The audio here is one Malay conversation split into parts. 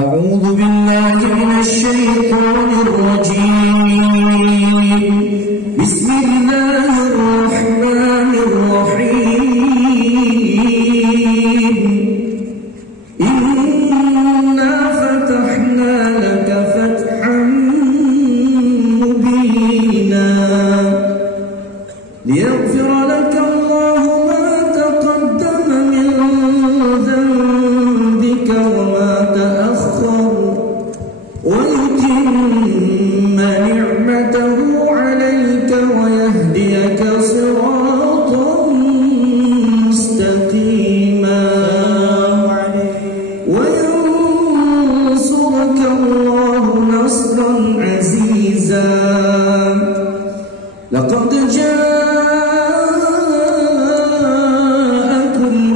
أعوذ بالله من الشيطان الرجيم. بسم الله الرحمن الرحيم. إنا فتحنا لك فتحا مبينا ليغفر لك الله ما تقدم من ذنبك وما تأخر ويتم نعمته عليك ويهديك صراطا مستقيما وينصرك الله نصرا عزيزا. لقد جاءكم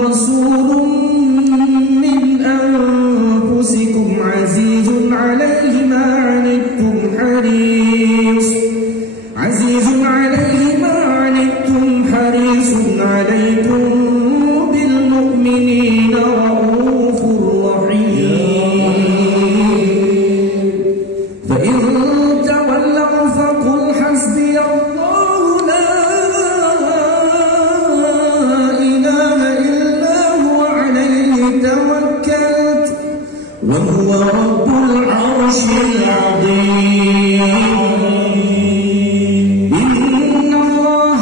رسول من أنفسكم عزيز عليه ما عنتم حريص عليكم بالمؤمنين رؤوف رحيم. فإن تولوا فقل حسبي الله لا إله إلا هو عليه توكلت وهو رب العرش العظيم. إن الله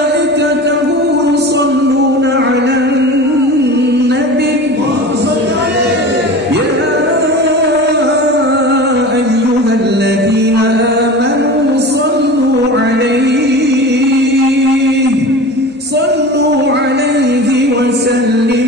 وملائكته يصلون على النبي يا أيها الذين آمنوا صلوا عليه وسلموا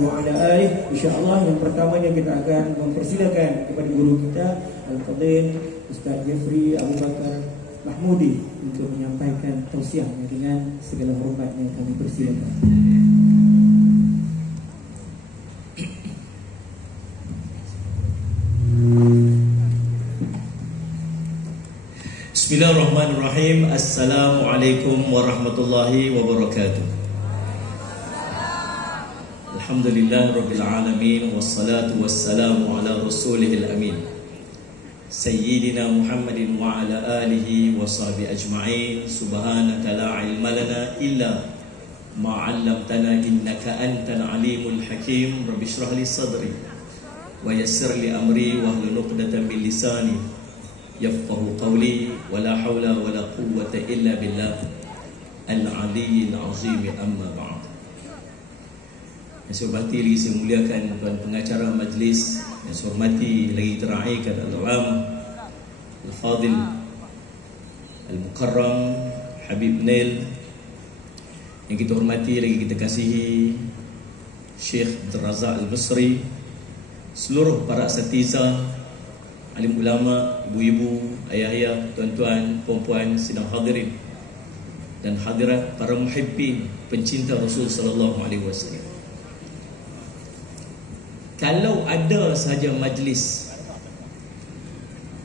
wa ala alihi. InsyaAllah yang pertamanya kita akan mempersilakan kepada guru kita Al-Fadhil Ustaz Jeffrey Abu Bakar Mahmudi untuk menyampaikan tausiahnya. Dengan segala hormatnya kami persilakan. Bismillahirrahmanirrahim. Assalamualaikum warahmatullahi wabarakatuh. Alhamdulillah Rabbil Alamin. Wassalatu wassalamu ala rasulihil amin Sayyidina Muhammadin wa ala alihi wa sahbihi ajma'in. Subhanaka la ilma lana illa ma'allamtana innaka antal alimul hakim. Rabbi shrah li sadri wa yassir li amri wa hlul 'uqdatam min lisani yafqahu qawli. Wa la hawla wa la quwwata illa billah al-aliyyil azim. Amma ba'd. Yang saya hormati lagi saya muliakan tuan pengacara majlis, yang saya hormati lagi teraikan al-Am Al-Fadil Al-Mukarram Habib Nail, yang kita hormati lagi kita kasihi Syekh Abdul Razak Al-Basri, seluruh para asatiza, alim ulama, ibu-ibu, ayah-ayah, tuan-tuan, puan-puan, sidang hadirin dan hadirat, para muhibbin, pencinta Rasul sallallahu alaihi wasallam. Kalau ada sahaja majlis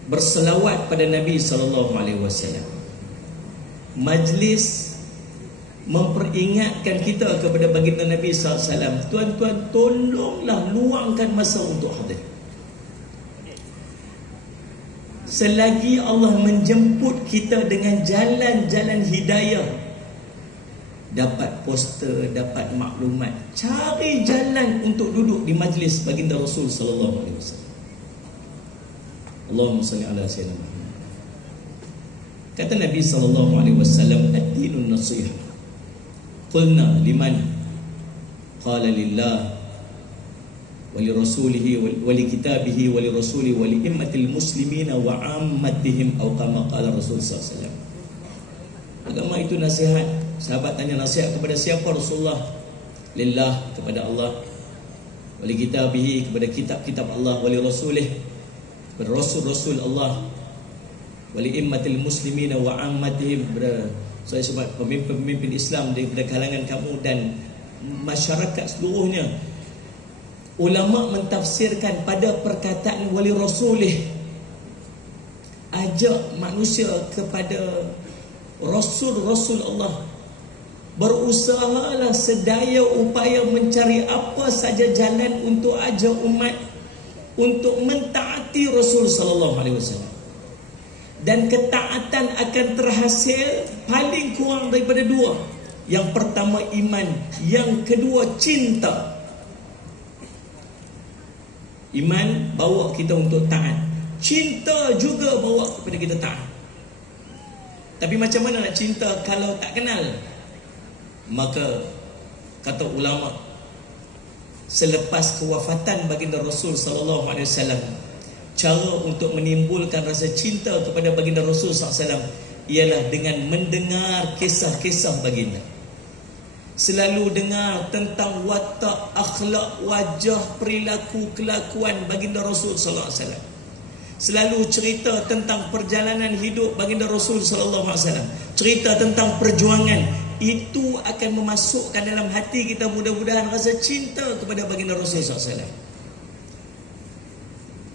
berselawat pada Nabi sallallahu alaihi wasallam, majlis memperingatkan kita kepada baginda Nabi sallallahu alaihi wasallam, tuan-tuan tolonglah luangkan masa untuk hadir. Selagi Allah menjemput kita dengan jalan-jalan hidayah, dapat poster, dapat maklumat, cari jalan untuk duduk di majlis baginda Rasul sallallahu alaihi wasallam. Allahumma salli ala sayyidina Muhammad. Kata Nabi sallallahu alaihi wasallam, ad-dinun nasihah. Qulna liman? Qala lillah wa li rasulihi wa li kitabihi wa li rasulihi wa li immatil muslimina wa ammatihim, atau kama qala Rasul sallallahu alaihi wasallam. Agama itu nasihat. Sahabat tanya, nasihat kepada siapa Rasulullah? Lillah, kepada Allah. Wali kitabihi, kepada kitab-kitab Allah. Wali rasulih, kepada rasul-rasul Allah. Wali immatil muslimina wa ammatihim, kepada saya sebut pemimpin-pemimpin Islam daripada kalangan kamu dan masyarakat seluruhnya. Ulama mentafsirkan pada perkataan wali rasulih, ajak manusia kepada Rasul-Rasul Allah. Berusahalah sedaya upaya mencari apa saja jalan untuk ajak umat untuk mentaati Rasul sallallahu alaihi wasallam. Dan ketaatan akan terhasil paling kurang daripada dua. Yang pertama iman, yang kedua cinta. Iman bawa kita untuk taat, cinta juga bawa kepada kita taat. Tapi macam mana nak cinta kalau tak kenal? Maka kata ulama, selepas kewafatan baginda Rasul sallallahu alaihi wasallam, cara untuk menimbulkan rasa cinta kepada baginda Rasul sallallahu alaihi wasallam ialah dengan mendengar kisah-kisah baginda. Selalu dengar tentang watak, akhlak, wajah, perilaku, kelakuan baginda Rasul sallallahu alaihi wasallam. Selalu cerita tentang perjalanan hidup baginda Rasul sallallahu alaihi wasallam, cerita tentang perjuangan. Itu akan memasukkan dalam hati kita mudah-mudahan rasa cinta kepada baginda Rasul sallallahu alaihi wasallam.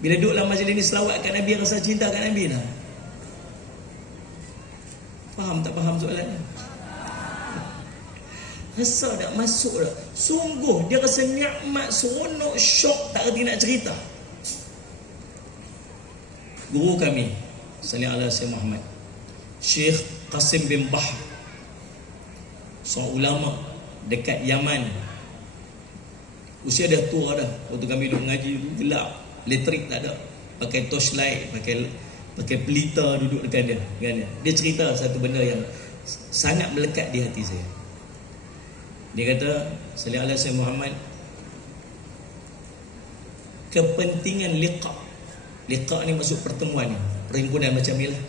Bila duduk dalam majlis ni selawat kat Nabi, rasa cinta kat Nabi dah. Faham tak faham soalannya? Rasa tak masuk dah. Sungguh dia rasa nikmat, seronok, syok, tak reti nak cerita. Guru kami, sallallahu alaihi wasallam, Muhammad Syekh Qasim bin Bahr, seorang ulama dekat Yaman. Usia dah tua dah. Waktu kami duduk mengaji gelap, elektrik tak ada, pakai torchlight, pakai pelita duduk dekat dia. Dia cerita satu benda yang sangat melekat di hati saya. Dia kata, sallallahu alaihi wasallam, Muhammad, kepentingan liqa. Liqa ni maksud pertemuan ni, perhimpunan macam ni lah.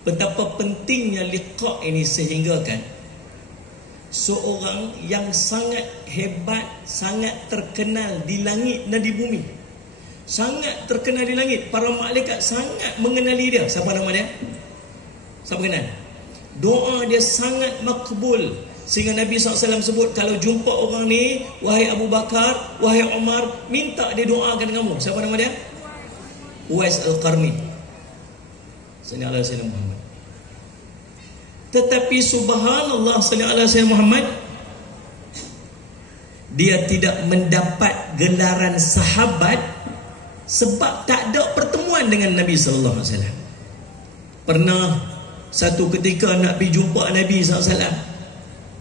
Betapa pentingnya liqa ini sehingga kan seorang yang sangat hebat, sangat terkenal di langit dan di bumi. Sangat terkenal di langit. Para malaikat sangat mengenali dia. Siapa nama dia? Siapa kenal? Doa dia sangat makbul. Sehingga Nabi SAW sebut, kalau jumpa orang ni, wahai Abu Bakar, wahai Umar, minta dia doakan kamu. Siapa nama dia? Uwais Al-Qarni. Sallallahu alaihi wasallam Muhammad. Tetapi subhanallah, sallallahu alaihi wasallam Muhammad, dia tidak mendapat gelaran sahabat sebab tak ada pertemuan dengan Nabi sallallahu alaihi wasallam. Pernah satu ketika nak pergi jumpa Nabi sallallahu alaihi wasallam,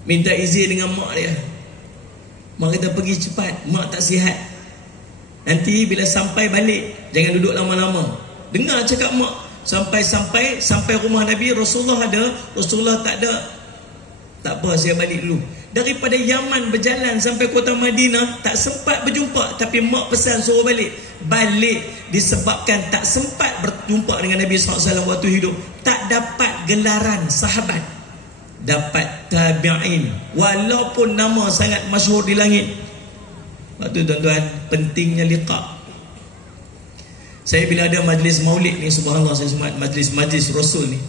minta izin dengan mak dia. Mak kata pergi cepat, mak tak sihat. Nanti bila sampai balik, jangan duduk lama-lama. Dengar cakap mak. Sampai rumah Nabi, Rasulullah ada, Rasulullah tak ada. Tak apa, saya balik dulu. Daripada Yaman berjalan sampai kota Madinah, tak sempat berjumpa. Tapi mak pesan suruh balik. Balik disebabkan tak sempat berjumpa dengan Nabi SAW waktu hidup. Tak dapat gelaran sahabat, dapat tabi'in, walaupun nama sangat masyhur di langit. Waktu tuan-tuan, pentingnya liqa. Saya bila ada majlis maulid ni, subhanallah, saya semat majlis Rasul ni,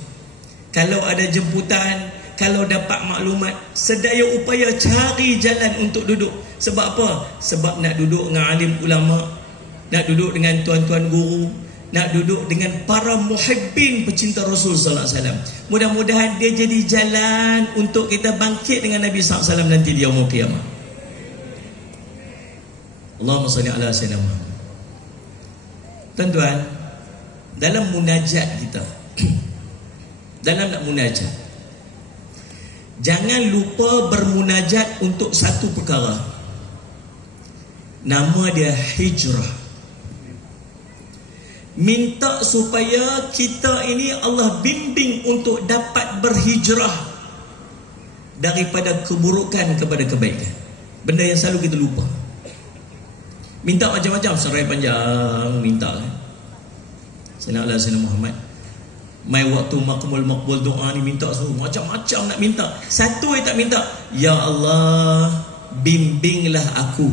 kalau ada jemputan, kalau dapat maklumat, sedaya upaya cari jalan untuk duduk. Sebab apa? Sebab nak duduk dengan alim ulama, nak duduk dengan tuan-tuan guru, nak duduk dengan para muhibbin pecinta Rasul sallallahu alaihi wasallam. Mudah-mudahan dia jadi jalan untuk kita bangkit dengan Nabi sallallahu alaihi wasallam nanti di yaumul qiyamah. Allahumma salli ala sayyidina Muhammad. Tuan-tuan, dalam munajat kita, dalam nak munajat, jangan lupa bermunajat untuk satu perkara. Nama dia hijrah. Minta supaya kita ini Allah bimbing untuk dapat berhijrah daripada keburukan kepada kebaikan. Benda yang selalu kita lupa. Minta macam-macam, serai panjang minta kan. Sallallahu alaihi wasallam Muhammad, mai waktu makbul doa ni minta semua macam-macam nak minta. Satu yang tak minta, ya Allah, bimbinglah aku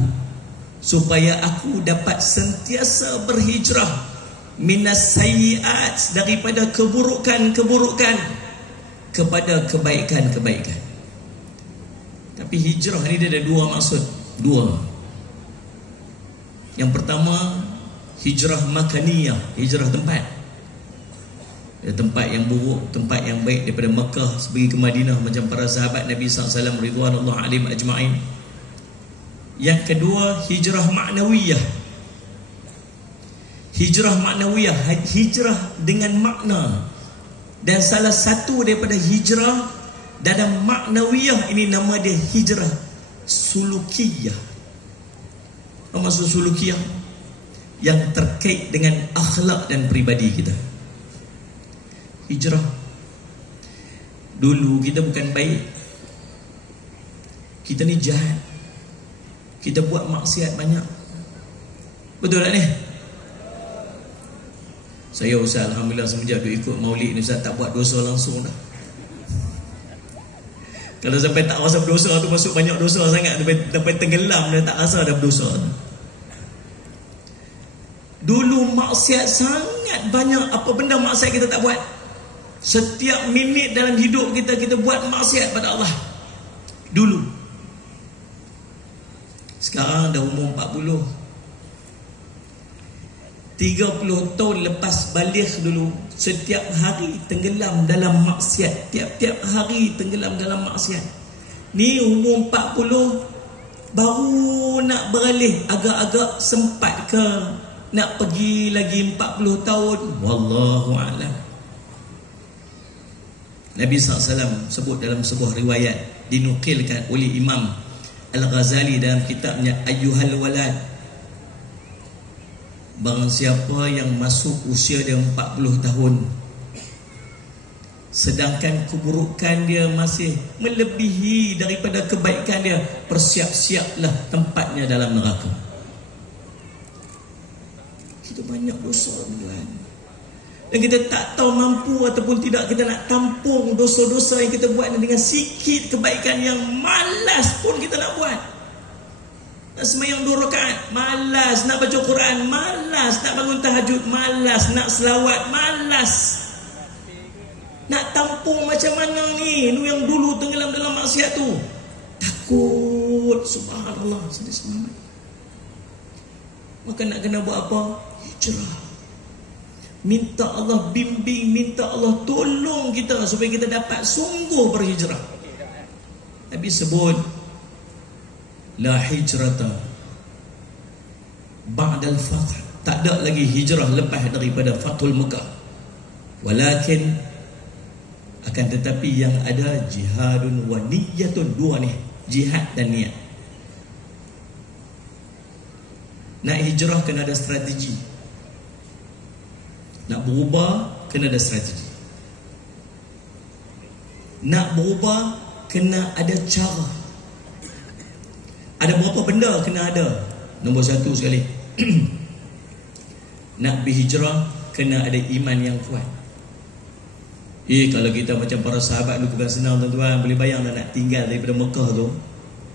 supaya aku dapat sentiasa berhijrah minas sayyiat, daripada keburukan-keburukan kepada kebaikan-kebaikan. Tapi hijrah ni dia ada dua maksud. Yang pertama, hijrah makaniyah, hijrah tempat. Tempat yang buruk, tempat yang baik, daripada Mekah pergi ke Madinah macam para sahabat Nabi SAW ridwanullah alaihim ajma'in. Yang kedua, hijrah maknawiyah. Hijrah maknawiyah, hijrah dengan makna. Dan salah satu daripada hijrah dalam maknawiyah ini nama dia hijrah sulukiyah. Apa maksud sulukiyah? Yang terkait dengan akhlak dan peribadi kita. Hijrah. Dulu kita bukan baik, kita ni jahat, kita buat maksiat banyak. Betul tak ni? Saya Ustaz, alhamdulillah semenjak duk ikut maulid ni Ustaz, tak buat dosa langsung dah. Kalau sampai tak rasa berdosa tu masuk banyak dosa sangat, sampai tenggelam dah tak rasa dah berdosa. Dulu maksiat sangat banyak. Apa benda maksiat kita tak buat? Setiap minit dalam hidup kita, kita buat maksiat pada Allah. Dulu. Sekarang dah umur 40, 30 tahun lepas balik dulu, setiap hari tenggelam dalam maksiat. Tiap-tiap hari tenggelam dalam maksiat. Ni umur 40, baru nak beralih, agak-agak sempat ke nak pergi lagi 40 tahun? Wallahu a'lam. Nabi SAW sebut dalam sebuah riwayat, dinukilkan oleh Imam Al-Ghazali dalam kitabnya Ayyuhal Walad, barang siapa yang masuk usia dia 40 tahun sedangkan keburukan dia masih melebihi daripada kebaikan dia, bersiap-siaplah tempatnya dalam neraka. Kita banyak dosa, tuan. Dan kita tak tahu mampu ataupun tidak kita nak tampung dosa-dosa yang kita buat dengan sikit kebaikan yang malas pun kita nak buat. Nak sembahyang 2 rakaat, malas. Nak baca Quran, malas. Nak bangun tahajud, malas. Nak selawat, malas. Nak tampung macam mana ni? Lu yang dulu tenggelam dalam maksiat tu. Takut. Subhanallah. Sedih semangat. Maka nak kena buat apa? Hijrah. Minta Allah bimbing, minta Allah tolong kita supaya kita dapat sungguh berhijrah. Nabi sebut, la hijrata ba'dal fath. Tak ada lagi hijrah lepas daripada Fathul Mekah. Walakin, akan tetapi yang ada jihadun wa niyatun. 2 ni, jihad dan niat. Nak hijrah kena ada strategi. Nak berubah kena ada strategi. Nak berubah kena ada cara. Ada berapa benda kena ada. Nombor 1 sekali. Nak berhijrah kena ada iman yang kuat. Kalau kita macam para sahabat dulu bukan senang tuan-tuan. Boleh bayang nak tinggal daripada Mekah tu,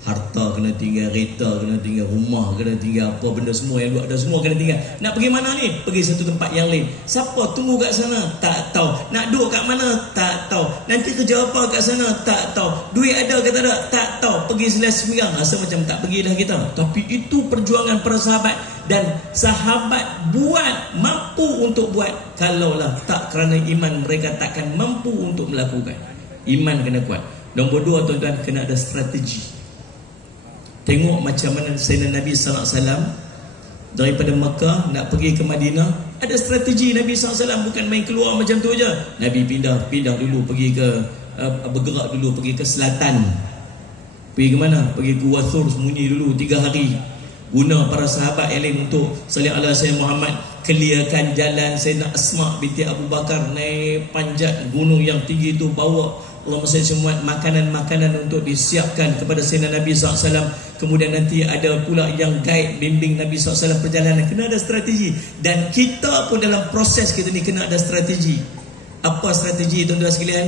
harta kena tinggal, kereta kena tinggal, rumah kena tinggal, apa benda semua yang ada semua kena tinggal. Nak pergi mana ni? Pergi satu tempat yang lain. Siapa tunggu kat sana? Tak tahu. Nak duduk kat mana? Tak tahu. Nanti kerja apa kat sana? Tak tahu. Duit ada ke tak ada? Tak tahu. Pergi selang-selang, rasa macam tak pergi dah kita. Tapi itu perjuangan para sahabat. Dan sahabat buat, mampu untuk buat. Kalaulah tak kerana iman, mereka takkan mampu untuk melakukan. Iman kena kuat. Nombor 2 tuan-tuan, kena ada strategi. Tengok macam mana Sayyidina Nabi SAW daripada Mekah nak pergi ke Madinah. Ada strategi Nabi SAW, bukan main keluar macam tu aja. Nabi pindah dulu, pergi ke bergerak dulu, pergi ke selatan. Pergi ke mana? Pergi ke Wathur, sembunyi dulu 3 hari. Guna para sahabat yang lain untuk salih ala Sayyidina Muhammad, clearkan jalan. Sayyidina Asma binti Abu Bakar naik panjat gunung yang tinggi itu, bawa Allahumma salli semua makanan-makanan untuk disiapkan kepada Sayyidina Nabi SAW. Kemudian nanti ada pula yang guide, bimbing Nabi SAW perjalanan. Kena ada strategi. Dan kita pun dalam proses kita ni kena ada strategi. Apa strategi tuan-tuan sekalian?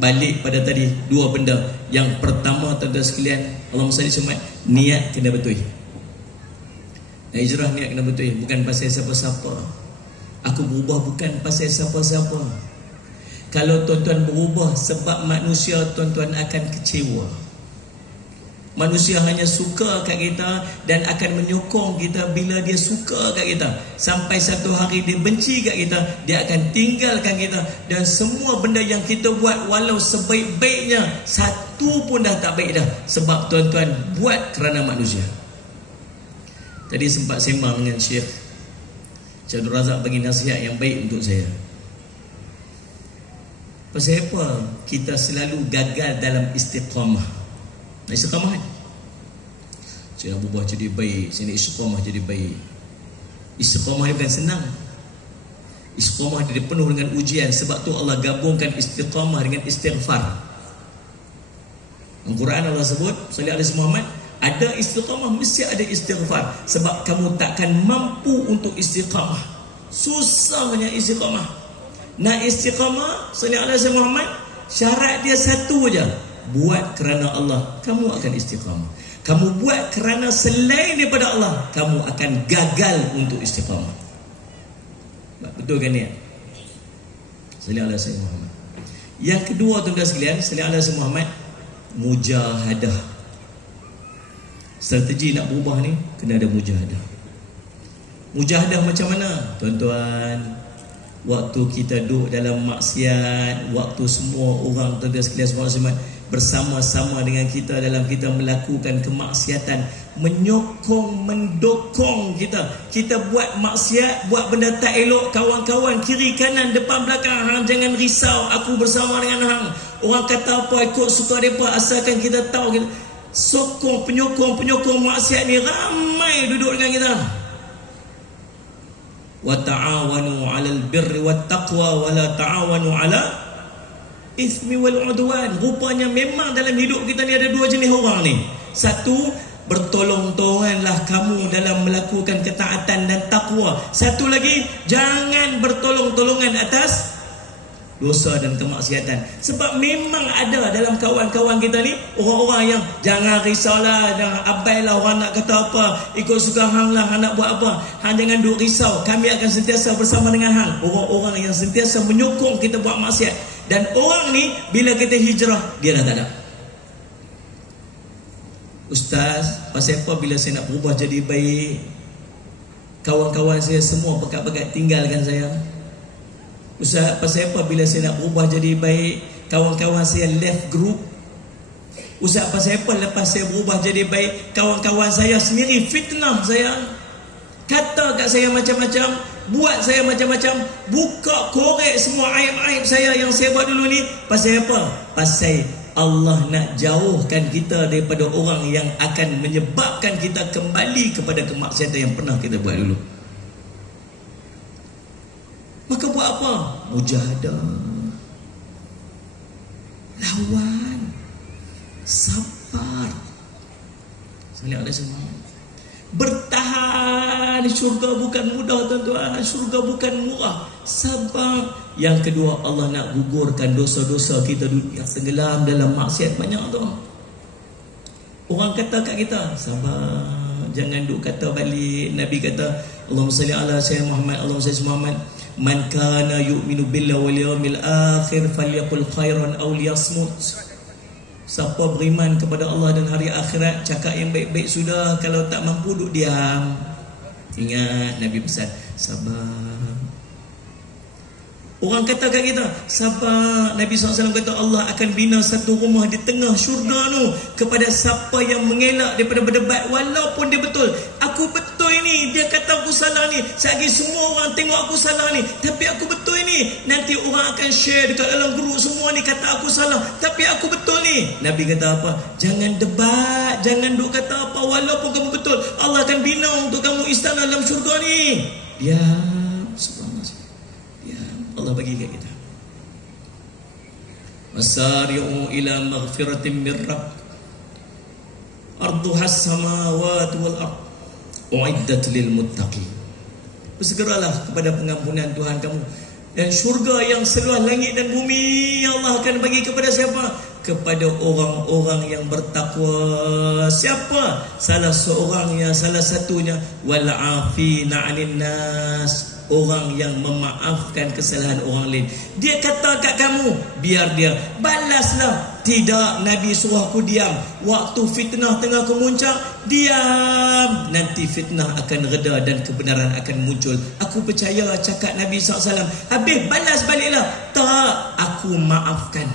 Balik pada tadi 2 benda. Yang pertama tuan-tuan sekalian, Allahumma salli semua, niat kena betul. Hijrah niat kena betul. Bukan pasal siapa-siapa. Aku berubah bukan pasal siapa-siapa. Kalau tuan-tuan berubah sebab manusia, tuan-tuan akan kecewa. Manusia hanya suka kat kita dan akan menyokong kita bila dia suka kat kita. Sampai satu hari dia benci kat kita, dia akan tinggalkan kita. Dan semua benda yang kita buat, walau sebaik-baiknya, satu pun dah tak baik dah. Sebab tuan-tuan buat kerana manusia. Tadi sempat sembang dengan Syekh Abdul Razak bagi nasihat yang baik untuk saya. Pasal apa kita selalu gagal dalam istiqamah? Istiqamah kan? Saya nak berubah jadi baik, saya nak istiqamah jadi baik. Istiqamah ni bukan senang. Istiqamah dia penuh dengan ujian. Sebab tu Allah gabungkan istiqamah dengan istighfar. Al-Quran Allah sebut, salih alaihi Muhammad, ada istiqamah mesti ada istighfar. Sebab kamu takkan mampu untuk istiqamah. Susahnya istiqamah. Nak istiqamah, salih alaihi Muhammad, syarat dia satu aja. Buat kerana Allah, kamu akan istiqamah. Kamu buat kerana selain daripada Allah, kamu akan gagal untuk istiqamah. Betul kan ni? Salih alaihi Muhammad. Yang kedua tuan-tuan sekalian, salih alaihi Muhammad, mujahadah. Strategi nak berubah ni kena ada mujahadah. Mujahadah macam mana? Tuan-tuan, waktu kita duduk dalam maksiat, waktu semua orang tuan-tuan sekalian semua bersama-sama dengan kita dalam kita melakukan kemaksiatan, menyokong, mendokong kita. Kita buat maksiat, buat benda tak elok, kawan-kawan kiri kanan depan belakang, hang jangan risau, aku bersama dengan hang. Orang kata apa, ikut suka mereka, asalkan kita tahu kita. Sokong, penyokong maksiat ni ramai duduk dengan kita. Wa ta'awanu 'alal birri wat taqwa wa la ta'awanu 'ala itsmi wal 'udwan. Rupanya memang dalam hidup kita ni ada 2 jenis orang ni. Satu, bertolong-tolonganlah kamu dalam melakukan ketaatan dan takwa. Satu lagi, jangan bertolong-tolongan atas dosa dan kemaksiatan. Sebab memang ada dalam kawan-kawan kita ni orang-orang yang jangan risaulah, jangan abailah orang nak kata apa, ikut suka hang lah, hang nak buat apa, hang jangan duk risau, kami akan sentiasa bersama dengan hang. Orang-orang yang sentiasa menyokong kita buat maksiat. Dan orang ni bila kita hijrah, dia dah tak ada. Ustaz, pasal apa bila saya nak berubah jadi baik, kawan-kawan saya semua pekat-pekat tinggalkan saya? Ustaz, pasal apa bila saya nak berubah jadi baik, kawan-kawan saya left group? Ustaz, pasal apa lepas saya berubah jadi baik, kawan-kawan saya sendiri fitnah saya, kata kat saya macam-macam, buat saya macam-macam, buka korek semua aib-aib saya yang saya buat dulu ni. Pasal apa? Pasal Allah nak jauhkan kita daripada orang yang akan menyebabkan kita kembali kepada kemaksiatan yang pernah kita buat dulu. Maka buat apa? Mujahadah, lawan, sabar. Salih alaihi wasallam. Bertahan. Syurga bukan mudah, tuan-tuan. Syurga bukan murah. Sabar. Yang kedua, Allah nak gugurkan dosa-dosa kita yang tenggelam dalam maksiat banyak tu. Orang kata kat kita, sabar, jangan duk kata balik. Nabi kata, Allahumma salli ala sayyidina Muhammad, Allahumma salli Muhammad, man kana yu'minu billahi wal yawmil akhir falyaqul khairan aw liyasmut. Siapa beriman kepada Allah dan hari akhirat, cakap yang baik-baik sudah. Kalau tak mampu, duduk diam. Ingat Nabi pesan, sabar. Orang kata kat kita, sabar. Nabi SAW kata Allah akan bina satu rumah di tengah syurga tu kepada siapa yang mengelak daripada berdebat, walaupun dia betul. Aku betul ini, dia kata aku salah ni, selagi semua orang tengok aku salah ni, tapi aku betul ini. Nanti orang akan share dekat dalam grup, semua ni kata aku salah, tapi aku betul ni. Nabi kata apa? Jangan debat, jangan duk kata apa, walaupun kamu betul, Allah akan bina untuk kamu istana dalam syurga ni. Diam. Allah bagi kat kita. Wasari'u ila maghfiratin min rabb arduhas samawati wal ard uiddat lil muttaqin. Bersegeralah kepada pengampunan Tuhan kamu, dan syurga yang seluas langit dan bumi Allah akan bagi kepada siapa? Kepada orang-orang yang bertakwa. Siapa? Salah seorangnya, salah satunya, wal afina 'anil nas, orang yang memaafkan kesalahan orang lain. Dia kata kat kamu, biar dia balaslah. Tidak, Nabi suruh aku diam. Waktu fitnah tengah kemuncak, diam. Nanti fitnah akan reda dan kebenaran akan muncul. Aku percaya cakap Nabi SAW. Habis balas baliklah. Tak, aku maafkan.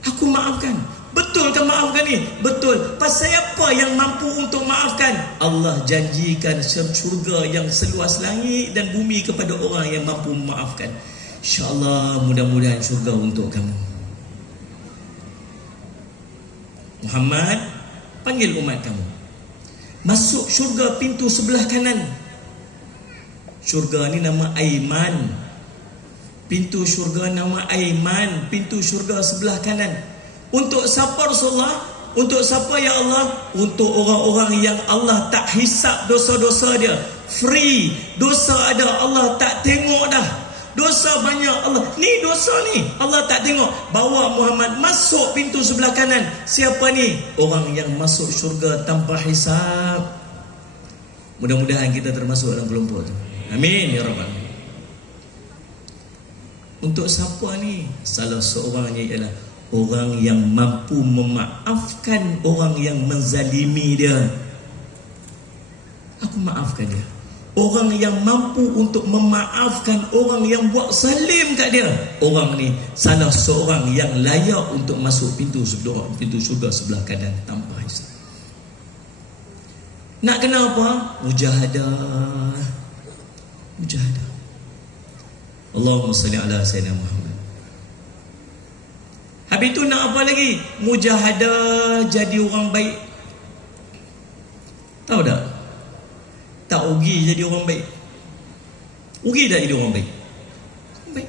Aku maafkan. Betul ke maafkan ni? Betul. Pasal apa yang mampu untuk maafkan? Allah janjikan syurga yang seluas langit dan bumi kepada orang yang mampu memaafkan. InsyaAllah mudah-mudahan syurga untuk kamu. Muhammad, panggil umat kamu masuk syurga pintu sebelah kanan. Syurga ni nama Aiman. Pintu syurga nama Aiman. Pintu syurga sebelah kanan. Untuk siapa Rasulullah? Untuk siapa ya Allah? Untuk orang-orang yang Allah tak hisap dosa-dosa dia. Free. Dosa ada, Allah tak tengok dah. Dosa banyak, Allah ni dosa ni Allah tak tengok. Bawa Muhammad masuk pintu sebelah kanan. Siapa ni? Orang yang masuk syurga tanpa hisap. Mudah-mudahan kita termasuk dalam kelompok tu. Amin ya rabbal alamin. Untuk siapa ni? Salah seorangnya ialah orang yang mampu memaafkan orang yang menzalimi dia. Aku maafkan dia. Orang yang mampu untuk memaafkan orang yang buat salim kat dia. Orang ni salah seorang yang layak untuk masuk pintu syurga sebelah kanan tanpa hisab. Nak kena apa? Mujahadah. Mujahadah. Allahumma salli ala sayyidina Muhammad. Habis tu nak apa lagi? Mujahadah jadi orang baik. Tahu tak? Tak rugi jadi orang baik. Rugi tak jadi orang baik? Baik.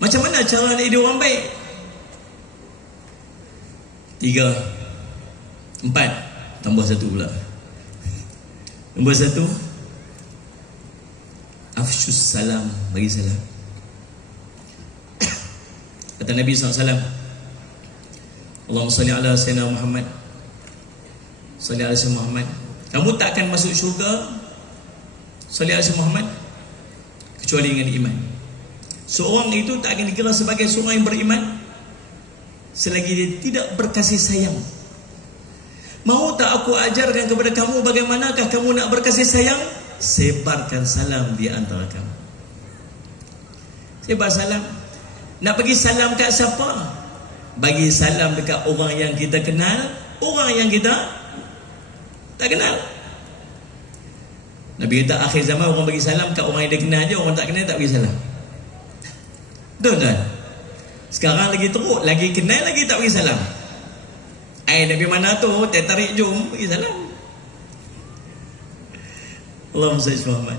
Macam mana cara nak jadi orang baik? 3, 4, tambah 1 pula. Nombor 1, afshus salam, bagi salam. Kata Nabi SAW, Allahumma salli ala sayyidina Muhammad, salli ala sayyidina Muhammad. Kamu tak akan masuk syurga, salli ala sayyidina Muhammad, kecuali dengan iman. Seorang itu tak akan dikira sebagai seorang yang beriman selagi dia tidak berkasih sayang. Mahu tak aku ajarkan kepada kamu bagaimanakah kamu nak berkasih sayang? Sebarkan salam di antara kamu. Sebar salam. Nak bagi salam kat siapa? Bagi salam dekat orang yang kita kenal, orang yang kita tak kenal. Nabi kata akhir zaman orang bagi salam kat orang yang dia kenal je, orang tak kenal tak bagi salam. Betul tak? Sekarang lagi teruk, lagi kenal lagi tak bagi salam. Nabi mana tu, tarik jom bagi salam. Allahumma salli ala Muhammad.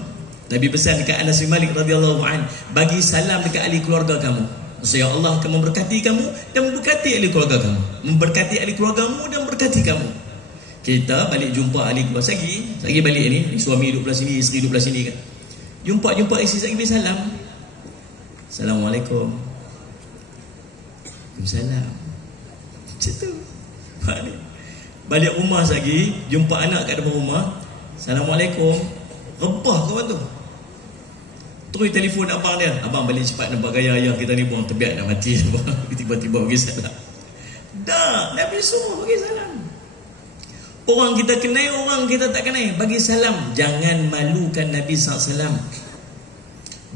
Nabi pesan dekat Anas bin Malik radhiyallahu anhu, bagi salam dekat ahli keluarga kamu. Maksudnya Allah akan memberkati kamu dan memberkati ahli keluarga kamu. Memberkati ahli keluargamu dan memberkati kamu. Kita balik jumpa ahli keluarga lagi balik ni, suami duduk belah sini, isteri duduk belah sini kan. Jumpa isteri lagi bagi salam. Assalamualaikum. Waalaikumsalam. Macam tu. Balik rumah lagi, jumpa anak kat depan rumah, Assalamualaikum. Rebah kawan tu. Terus telefon abang dia, abang balik cepat nampak gaya ayah kita ni buang terbiak nak mati. Tiba-tiba bagi salam. Dah, Nabi suruh bagi salam. Orang kita kenal, orang kita tak kenal, bagi salam. Jangan malukan Nabi SAW.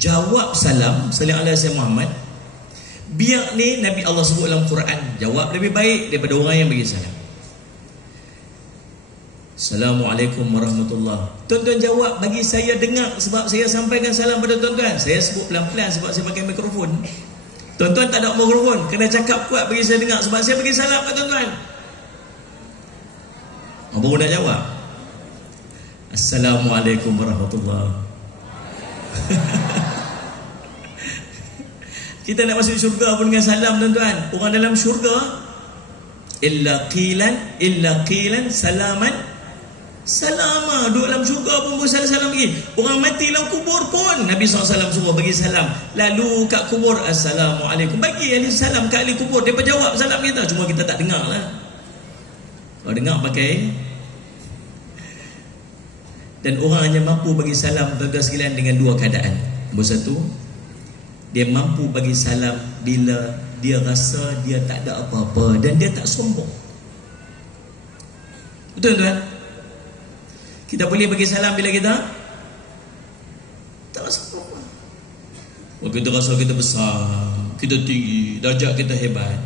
Jawab salam, sallallahu alaihi wasallam Muhammad. Biar ni Nabi Allah sebut dalam Quran, jawab lebih baik daripada orang yang bagi salam. Assalamualaikum warahmatullahi. Tuan-tuan jawab bagi saya dengar, sebab saya sampaikan salam pada tuan-tuan. Saya sebut pelan-pelan sebab saya pakai mikrofon. Tuan-tuan tak ada mikrofon, kena cakap kuat bagi saya dengar sebab saya bagi salam pada tuan-tuan. Baru nak jawab. Assalamualaikum warahmatullahi. Kita nak masuk syurga pun dengan salam tuan-tuan. Orang dalam syurga illa qilan salaman salama. Duduk dalam syurga pun salam lagi. Orang mati dalam kubur pun Nabi SAW suruh bagi salam. Lalu kat kubur, Assalamualaikum. Bagi ahli salam kat ahli kubur. Dia jawab salam kita, cuma kita tak dengar lah. Kalau dengar pakai. Dan orang hanya mampu bagi salam tuan-tuan sekalian dengan 2 keadaan. Nombor 1, dia mampu bagi salam bila dia rasa dia tak ada apa-apa dan dia tak sombong. Betul tuan? Kita boleh bagi salam bila kita tak rasa apa-apa. Kalau kita rasa kita besar, kita tinggi, darjat kita hebat,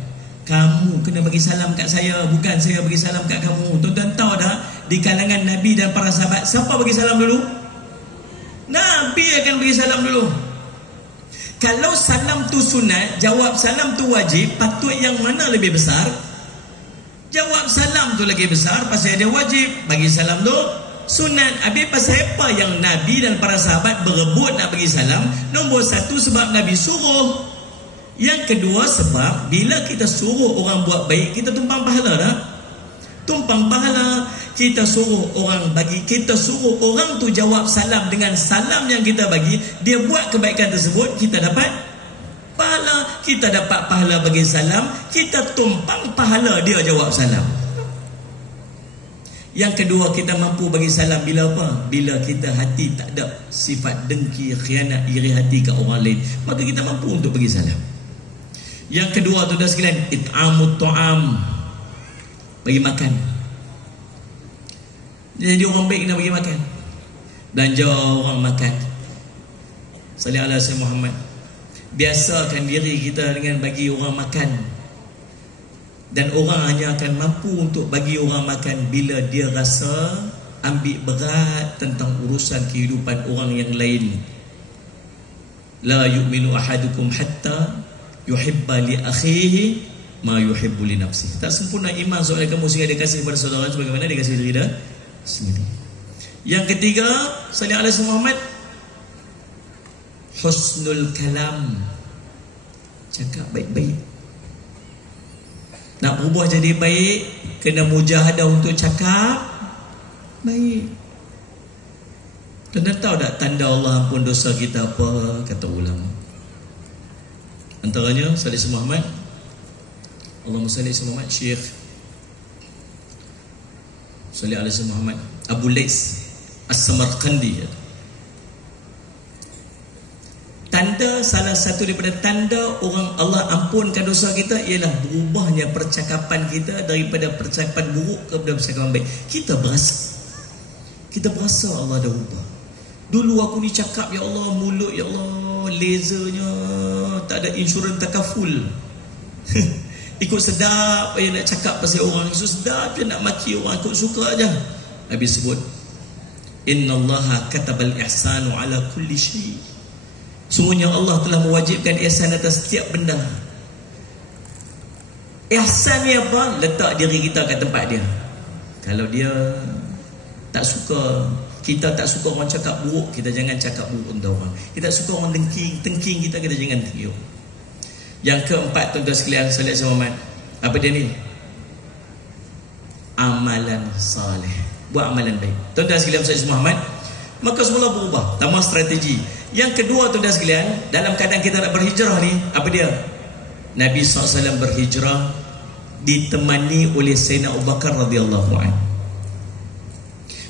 kamu kena bagi salam kat saya, bukan saya bagi salam kat kamu. Tuan-tuan tahu dah, di kalangan Nabi dan para sahabat, siapa bagi salam dulu? Nabi akan bagi salam dulu. Kalau salam tu sunat, jawab salam tu wajib, patut yang mana lebih besar? Jawab salam tu lagi besar, pasal dia wajib. Bagi salam tu sunat. Habis pasal apa yang Nabi dan para sahabat berebut nak bagi salam? Nombor 1, sebab Nabi suruh. Yang kedua, sebab bila kita suruh orang buat baik, kita tumpang pahala dah. Tumpang pahala. Kita suruh orang tu jawab salam dengan salam yang kita bagi, dia buat kebaikan tersebut, kita dapat pahala. Kita dapat pahala bagi salam, kita tumpang pahala dia jawab salam. Yang kedua, kita mampu bagi salam bila apa? Bila kita hati tak ada sifat dengki, khianat, iri hati ke orang lain, maka kita mampu untuk bagi salam. Yang kedua, tuan-tuan sekalian, it'amut ta'am, bagi makan. Jadi orang baik kena bagi makan. Belanja orang makan. Sallallahu alaihi wasallam Muhammad. Biasakan diri kita dengan bagi orang makan. Dan orang hanya akan mampu untuk bagi orang makan bila dia rasa ambil berat tentang urusan kehidupan orang yang lain. La yu'minu ahadukum hatta yuhibba li akhihi ma yuhibbu li nafsihi. Tak sempurna iman seorang kamu sehingga dia kasih kepada saudara sebagaimana dia kasih diri dia sendiri. Yang ketiga, sallallahu alaihi wasallam Muhammad, husnul kalam, cakap baik-baik. Nak berubah jadi baik, kena mujahadah untuk cakap baik. Anda tahu tak tanda Allah ampun dosa kita apa? Kata ulama, antaranya Salih Muhammad, Allahumma salli ala Muhammad, Syekh Salih ala Muhammad Abu Lais As-Samarqandi. Tanda, salah satu daripada tanda orang Allah ampunkan dosa kita ialah berubahnya percakapan kita daripada percakapan buruk kepada percakapan baik. Kita berasa Allah dah ubah. Dulu aku ni cakap, ya Allah, mulut, ya Allah, lasernya tak ada insurans takaful. Ikut sedap je nak cakap pasal orang, ikut sedap je nak maki orang, ikut suka aja. Nabi sebut, innallaha katabal ihsanu ala kulli syai'. Sungguhnya Allah telah mewajibkan ihsan atas setiap benda. Ihsan ni apa? Letak diri kita kat tempat dia. Kalau dia tak suka, kita tak suka orang cakap buruk, kita jangan cakap buruk untuk orang. Kita suka orang tengking kita jangan tiup. Yang keempat, tuan-tuan sekalian, Salih Muhammad, apa dia ni? Amalan salih. Buat amalan baik. Tuan-tuan sekalian, Salih Muhammad, maka semula berubah, tambah strategi. Yang kedua, tuan-tuan sekalian, dalam keadaan kita nak berhijrah ni, apa dia? Nabi SAW berhijrah ditemani oleh Sayyidina Abu Bakar radhiyallahu anhu.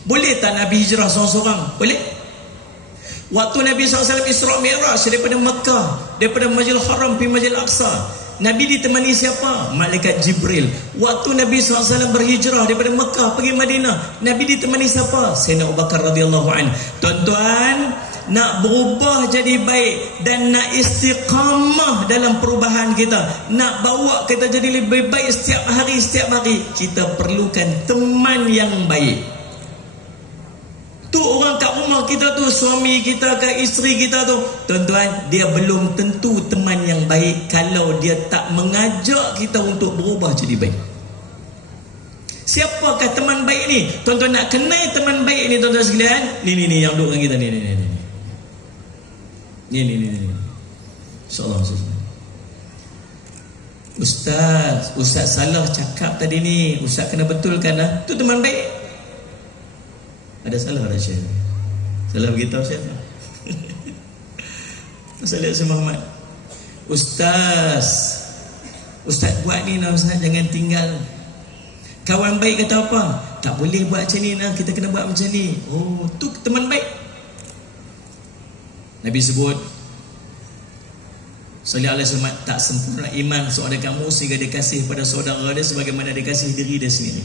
Boleh tak Nabi hijrah seorang-seorang? Boleh. Waktu Nabi SAW Isra' Mi'raj daripada Mekah, daripada Masjidil Haram pergi Masjidil Aqsa, Nabi ditemani siapa? Malaikat Jibril. Waktu Nabi SAW berhijrah daripada Mekah pergi Madinah, Nabi ditemani siapa? Sayyidina Abu Bakar radhiyallahu anhu. Tuan-tuan, nak berubah jadi baik dan nak istiqamah dalam perubahan kita, nak bawa kita jadi lebih baik setiap hari, kita perlukan teman yang baik. Tu orang kat rumah kita tu, suami kita ke isteri kita tu, tuan-tuan, dia belum tentu teman yang baik kalau dia tak mengajak kita untuk berubah jadi baik. Siapakah teman baik ni? Tuan-tuan nak kenal teman baik ni, tuan-tuan sekalian, ni yang duduk dengan kita ni. InsyaAllah Ustaz salah cakap tadi ni, Ustaz kena betulkan lah. Tu teman baik. Ada salah ada Syekh. Salah beritahu Syekh. Salih Muhammad, Ustaz buat ni nak Ustaz, jangan tinggal. Kawan baik kata apa? Tak boleh buat macam ni, kita kena buat macam ni. Oh, tu teman baik. Nabi sebut, Salih alaihi wasallam, tak sempurna iman seorang kamu sehingga dia kasih pada saudara dia sebagaimana dia kasih diri dia sendiri.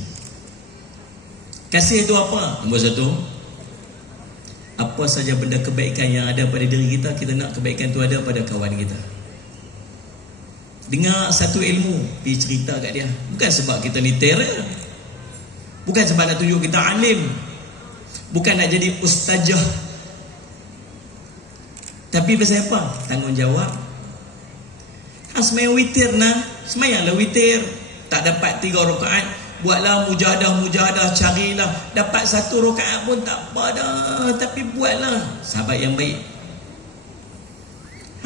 Kasih itu apa? Nombor satu, apa saja benda kebaikan yang ada pada diri kita, kita nak kebaikan itu ada pada kawan kita. Dengar satu ilmu, dicerita kat dia. Bukan sebab kita ni terror, bukan sebab nak tunjuk kita alim, bukan nak jadi ustazah, tapi pasal apa? Tanggungjawab. Semayang witir nah, semayanglah witir. Tak dapat 3 rakaat, buatlah mujahadah, carilah. Dapat 1 rakaat pun tak apa dah, tapi buatlah. Sahabat yang baik,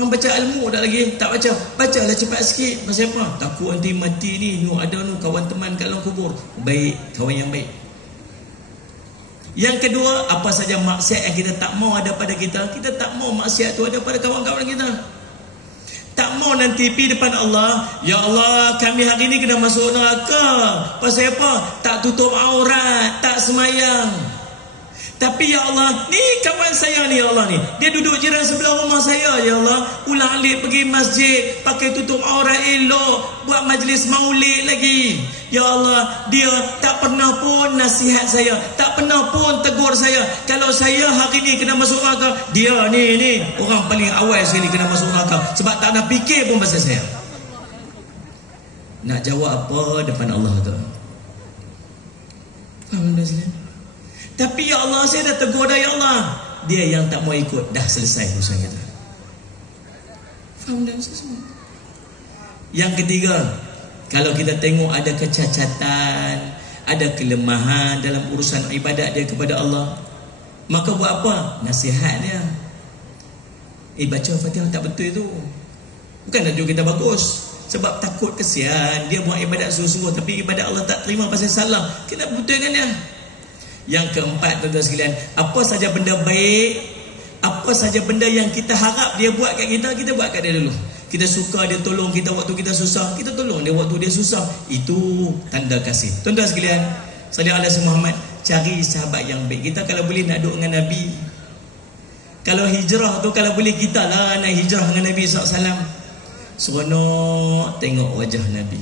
hang baca ilmu dah lagi, tak bacalah cepat sikit. Pasal apa? Takut nanti mati ni, ada kawan teman kat dalam kubur. Baik, kawan yang baik. Yang kedua, apa saja maksiat yang kita tak mau ada pada kita, kita tak mau maksiat tu ada pada kawan-kawan kita. Tak mau nanti pergi depan Allah, ya Allah, kami hari ni kena masuk neraka. Pasal apa? Tak tutup aurat, tak semayang. Tapi ya Allah, ni kawan saya ni, ya Allah ni, dia duduk jiran sebelah rumah saya, ya Allah, ulang-alik pergi masjid, pakai tutup aurat elok, buat majlis maulid lagi. Ya Allah, dia tak pernah pun nasihat saya, tak pernah pun tegur saya. Kalau saya hari ni kena masuk neraka, dia ni orang paling awal sekali kena masuk neraka, sebab tak nak fikir pun pasal saya. Nak jawab apa depan Allah tu? Faham tak sekalian? Tapi ya Allah, saya dah tegur dah, ya Allah. Dia yang tak mau ikut, dah selesai urusan kita. Faham tak semua? Yang ketiga, kalau kita tengok ada kecacatan, ada kelemahan dalam urusan ibadat dia kepada Allah, maka buat apa? Nasihat dia. Baca Fatihah tak betul tu, bukan nak tunjuk kita bagus. Sebab takut kesian, dia buat ibadat sungguh-sungguh tapi ibadat Allah tak terima pasal salah, kena betul dengan dia. Yang keempat, tuan-tuan sekalian, apa saja benda baik, apa saja benda yang kita harap dia buat kat kita, kita buat kat dia dulu. Kita suka dia tolong kita waktu kita susah, kita tolong dia waktu dia susah. Itu tanda kasih. Tuan-tuan sekalian, sallallahu alaihi Muhammad, cari sahabat yang baik. Kita kalau boleh nak duduk dengan Nabi, kalau hijrah tu kalau boleh kita lah nak hijrah dengan Nabi SAW. Seronok tengok wajah Nabi,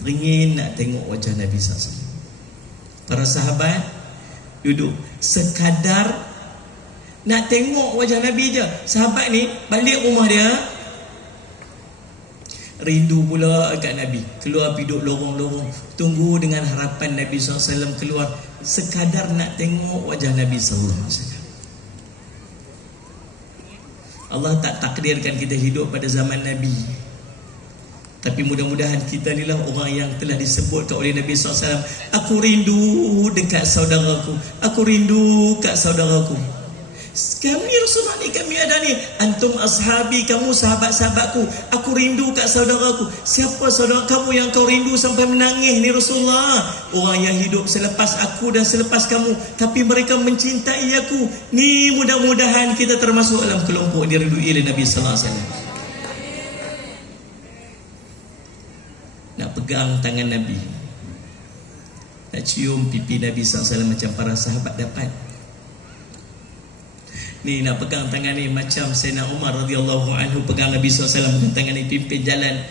teringin nak tengok wajah Nabi SAW. Para sahabat duduk sekadar nak tengok wajah Nabi je. Sahabat ni balik rumah dia, rindu pula kat Nabi, keluar piduk lorong-lorong, tunggu dengan harapan Nabi SAW keluar, sekadar nak tengok wajah Nabi SAW. Allah tak takdirkan kita hidup pada zaman Nabi, tapi mudah-mudahan kita ni lah orang yang telah disebutkan oleh Nabi SAW, aku rindu dekat saudaraku, aku rindu kat saudaraku. Kami Rasulullah ni, kami ada ni, antum ashabi, kamu sahabat-sahabatku, aku rindu kat saudaraku. Siapa saudara kamu yang kau rindu sampai menangis ni Rasulullah? Orang yang hidup selepas aku dan selepas kamu, tapi mereka mencintai aku. Ni mudah-mudahan kita termasuk dalam kelompok dirindui oleh Nabi sallallahu alaihi wasallam. Nak pegang tangan Nabi, nak cium pipi Nabi sallallahu alaihi wasallam macam para sahabat dapat. Ni nak pegang tangan ni macam Sayyidina Umar radhiyallahu anhu pegang Nabi SAW dengan tangan ni, pimpin jalan.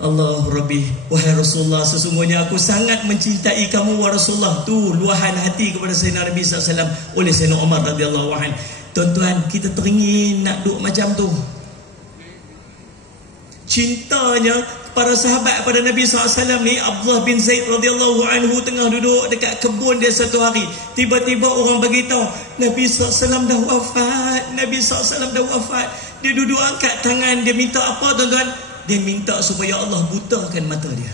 Allah Rabbi, wahai Rasulullah, sesungguhnya aku sangat mencintai kamu wa Rasulullah. Tu luahan hati kepada Sayyidina Nabi SAW oleh Sayyidina Umar radhiyallahu anhu. Tuan-tuan, kita teringin nak duduk macam tu. Cintanya para sahabat pada Nabi SAW ni, Abdullah bin Zaid radhiyallahu anhu tengah duduk dekat kebun dia satu hari, tiba-tiba orang beritahu Nabi SAW dah wafat. Nabi SAW dah wafat. Dia duduk angkat tangan, dia minta apa tuan-tuan? Dia minta supaya Allah butakan mata dia.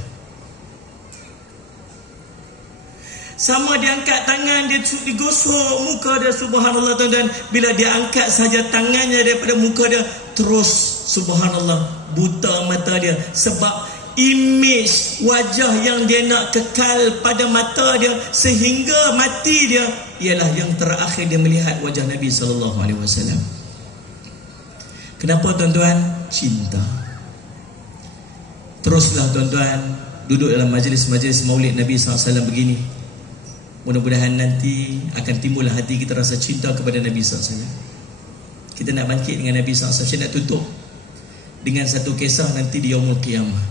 Sama dia angkat tangan, dia digosok muka dia, subhanallah tuan-tuan. Bila dia angkat saja tangannya daripada muka dia, terus subhanallah buta mata dia. Sebab image wajah yang dia nak kekal pada mata dia sehingga mati dia ialah yang terakhir dia melihat wajah Nabi SAW. Kenapa tuan-tuan? Cinta. Teruslah tuan-tuan duduk dalam majlis-majlis maulid Nabi SAW begini. Mudah-mudahan nanti akan timbul hati kita rasa cinta kepada Nabi SAW. Kita nak bangkit dengan Nabi SAW. Saya nak tutup dengan satu kisah nanti di Yaumul Qiyamah.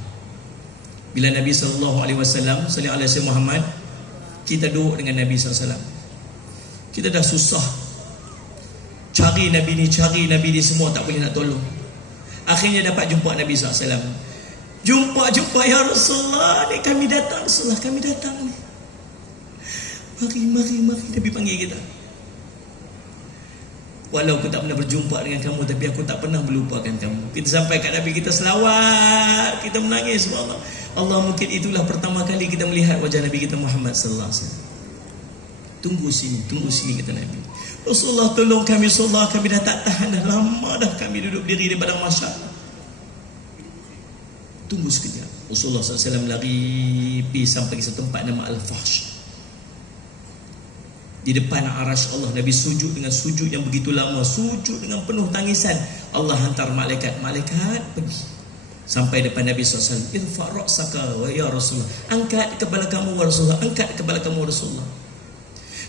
Bila Nabi SAW, sallallahu alaihi Muhammad, kita duduk dengan Nabi SAW. Kita dah susah cari Nabi ni, cari Nabi ni, semua tak boleh nak tolong. Akhirnya dapat jumpa Nabi SAW. Jumpa, ya Rasulullah, ni kami datang Rasulullah, kami datang ni. Mari Nabi panggil kita. Walau aku tak pernah berjumpa dengan kamu, tapi aku tak pernah melupakan kamu. Kita sampai kat Nabi, kita selawat, kita menangis, subhanallah. Allah, mungkin itulah pertama kali kita melihat wajah Nabi kita Muhammad sallallahu alaihi wasallam. Tunggu sini kata Nabi. Rasulullah, tolong kami Rasulullah, kami dah tak tahan dah, lama dah kami duduk diri di padang mahsyar. Tunggu sekejap. Rasulullah sallallahu alaihi wasallam lari pergi sampai ke satu tempat nama Al-Fahsh. Di depan arasy Allah, Nabi sujud dengan sujud yang begitu lama, sujud dengan penuh tangisan. Allah hantar malaikat pergi sampai depan Nabi SAW. Irfa' ra'saka wa ya Rasulullah, angkat kepala kamu wa Rasulullah, angkat kepala kamu Rasulullah.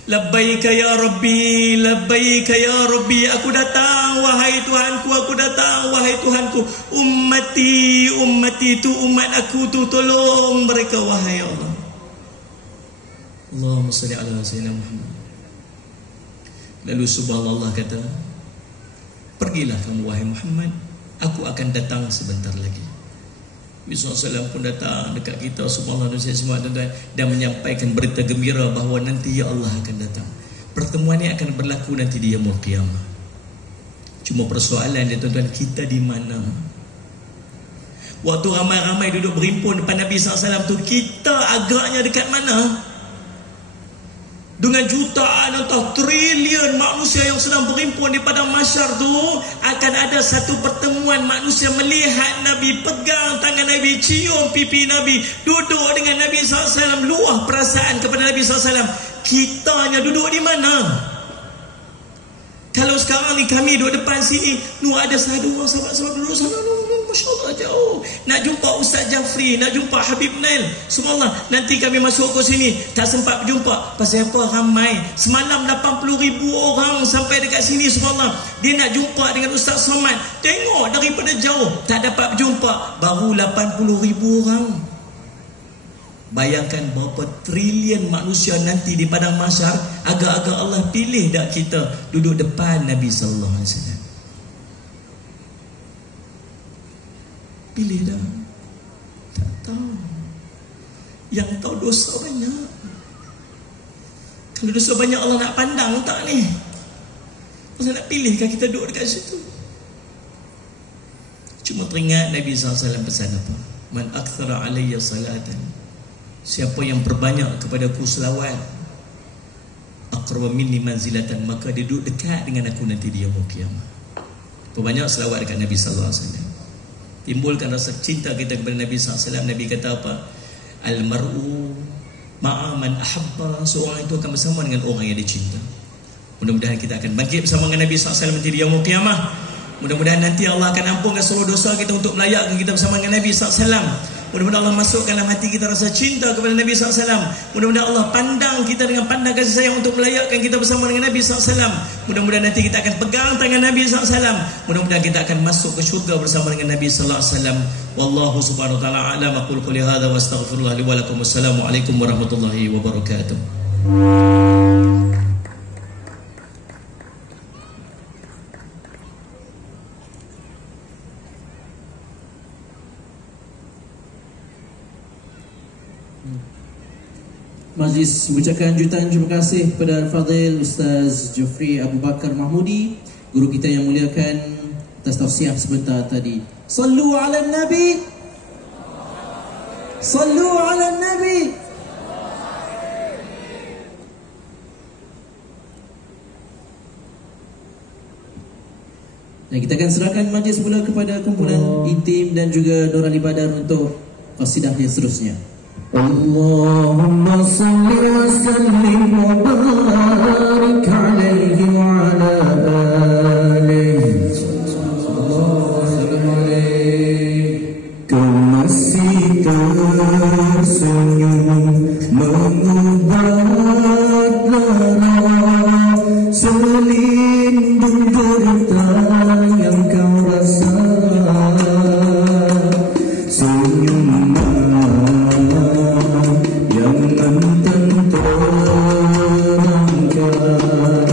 Labbaika ya Rabbi, labbaika ya Rabbi, aku datang wahai Tuhanku, aku datang wahai Tuhanku. Ummati tu umat aku tu, tolong mereka wahai Allah. Allahumma salli ala sayyidina Muhammad. Lalu subhanallah kata, pergilah kamu wahai Muhammad, aku akan datang sebentar lagi. Nabi SAW pun datang dekat kita, subhanallah, semua tuan-tuan, dan menyampaikan berita gembira bahawa nanti ya Allah akan datang. Pertemuan ini akan berlaku nanti di Yaumul Qiyamah. Cuma persoalan dia tuan-tuan, kita di mana? Waktu ramai-ramai duduk berimpun depan Nabi SAW tu, kita agaknya dekat mana? dengan jutaan atau triliun manusia yang sedang berhimpun di padang mahsyar tu, akan ada satu pertemuan manusia melihat Nabi, pegang tangan Nabi, cium pipi Nabi, duduk dengan Nabi SAW, luah perasaan kepada Nabi SAW. Kitanya duduk di mana? Kalau sekarang ni kami duduk depan sini, ada satu orang sahabat-sahabat duduk sana, Masya Allah jauh. Nak jumpa Ustaz Jafri, nak jumpa Habib Nail, subhanallah. Nanti kami masuk ke sini, tak sempat berjumpa. Pasal apa? Ramai. Semalam 80,000 orang sampai dekat sini, subhanallah. Dia nak jumpa dengan Ustaz Somad. Tengok daripada jauh, tak dapat berjumpa. Baru 80,000 orang. Bayangkan berapa trilion manusia nanti di padang mahsyar. Agak-agak Allah pilih tak kita duduk depan Nabi sallallahu alaihi wasallam? Pilih dah? Tak tahu. Yang tahu dosa banyak. Kalau dosa banyak Allah nak pandang tak ni? Masa nak pilihkan kita duduk dekat situ? Cuma teringat Nabi SAW pesan apa? Man akthara alayya salatan, siapa yang berbanyak kepadaku selawat, aqraba minni manzilatan, maka dia duduk dekat dengan aku nanti di yaumul qiyamah. Perbanyak selawat dekat Nabi sallallahu alaihi wasallam. Timbulkan rasa cinta kita kepada Nabi SAW. Nabi kata apa? Al-mar'u ma'a man ahabba. Seorang itu akan bersama dengan orang yang dia cinta. Mudah-mudahan kita akan bangkit bersama dengan Nabi SAW nanti di yaumul qiyamah. Mudah-mudahan nanti Allah akan ampunkan seluruh dosa kita untuk melayakkan kita bersama dengan Nabi SAW. Mudah-mudahan Allah masukkan dalam hati kita rasa cinta kepada Nabi SAW. Mudah-mudahan Allah pandang kita dengan pandang kasih sayang untuk melayakkan kita bersama dengan Nabi SAW. Mudah-mudahan nanti kita akan pegang tangan Nabi SAW. Mudah-mudahan kita akan masuk ke syurga bersama dengan Nabi SAW. Wallahu subhanahu wa ta'ala a'lam. Aqul qouli hadza wa astaghfirullah li wa lakum. Wassalamualaikum warahmatullahi wabarakatuh. Majlis mengucapkan jutaan terima kasih kepada Al-Fadhil Ustaz Jafri Abu Bakar Mahmudi, guru kita yang muliakan, atas tausiah sebentar tadi. Sallu ala Nabi, sallu ala Nabi. Dan kita akan serahkan majlis semula kepada kumpulan intim dan juga Nurul Ibadah untuk qasidah yang seterusnya. Allahumma salli wa sallim wa barik alaihi wa ala alihi. Kau masih tersenyum mengubat lara, selindung derita yang kau rasa. Senyuman yang enteng terangkan setiap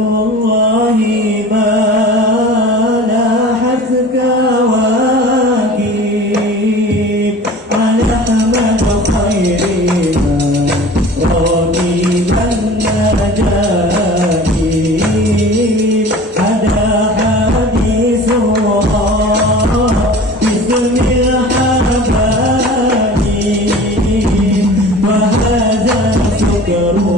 Salatullahi ma lahat kawakib ala ahmad khairina ramiman najahib ada hadithullah bismil habibin wa hadha syukru